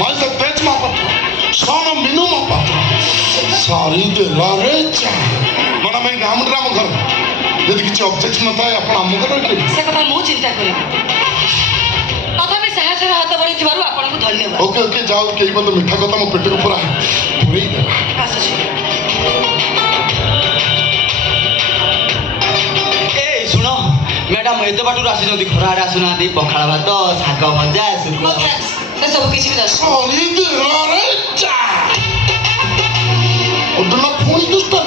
मैं से तेज Mahapatra son of Minu Mahapatra सारी देला रे चा मैडम मैं गाम ड्राम कर यदि किसी ऑब्जेक्शन न था अपन आम कर से कथा मु चिंता करी तथापि साहस हाथ बढी थिबारु आपनको धन्यवाद। ओके ओके जाओ केही मत मिठा कथा मो पेट को पूरा पूरी देला आसुची ए सुन मैडम एते बाटू आसी खरा आड़े आसुना पखाड़ भात शाग भजा नो थैंक्स से सब किसी भी दस सारी देला रे चा उधर फोन दुष्टन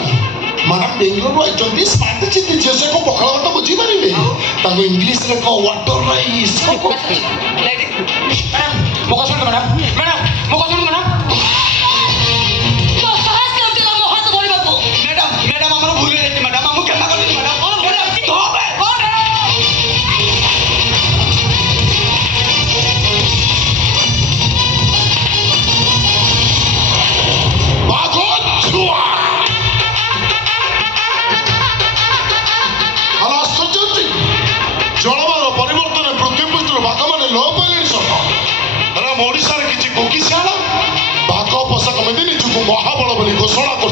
मैडम बेंगलोर आइचंती स्मार्ट सिटी जेसे को पखाड़ भात बुझी पारिबे ताको इंग्लिश रे को वाटर राइस को लेडी मैडम मो कसुन मैडम मैडम मो कसुन मैडम तो साहस करते ना मोह तो बोलबा को मैडम मैडम हमरो भूल गई मैडम हम केना करती मैडम और मैडम तो बे बागो छुआ जलवायु परिवर्तन पृथ्वी पृष्ठ बाघ मैंने लोप पाइले सत ओडार किसी कोकिशाल बाघ पोषक मिली निजक महाबल बोली घोषणा कर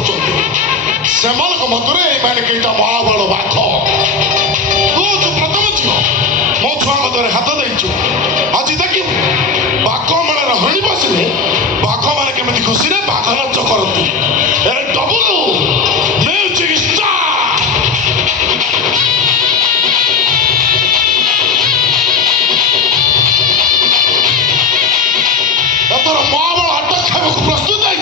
मध्य मैंने कईटा महाबल बाघ तू प्रथम झील मो छुआ मध्य हाथ देचु आज देख बाघ मेल हणी बसिले बाघ मैंने केमी खुशी बाघ नाच करती डबुल म्यूजिक स्टार महाबल अटक खाइबा प्रस्तुत है